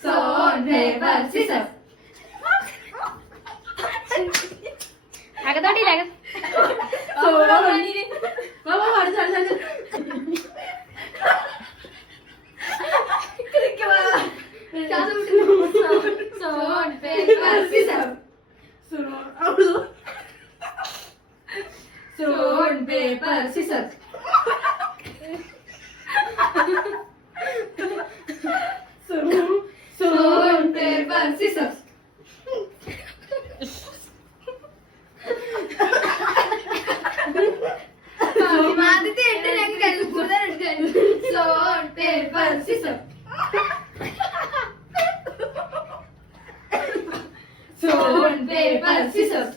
Stone, paper, scissors. അകത്തോട്ടില്ല Stone, paper, scissors. Stone, paper, scissors. Stone, paper, scissors. ആദ്യത്തെ 8 ഞങ്ങൾക്ക് കഴിഞ്ഞു, കൂടുതൽ എടുക്കായിരുന്നു. Stone, paper, scissors. Stone, paper, scissors.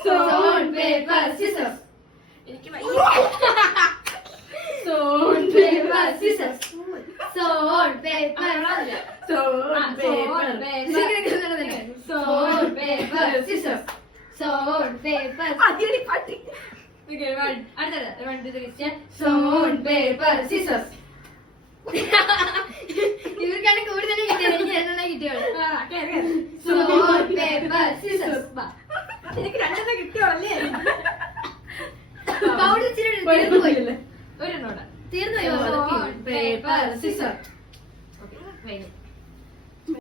Stone, paper, scissors. Stone, paper, scissors. Stone, paper, Stone, paper, Stone, paper, scissors. Stone, paper. Okay, one. Another. One, two, three. Stone, paper, scissors. ഇവർക്കാണ് കൂടുതൽ കിട്ടിയത്, എനിക്ക് എന്നെ കിട്ടിയോളൂ. Stone, paper, scissors. എനിക്ക് രണ്ടെണ്ണം കിട്ടിയോളല്ലേ. Powder ഇച്ചിരി തീർന്നു പോയി. ഒരെണ്ണോടെ തീർന്നു പോയി. Paper scissor. ഓക്കെ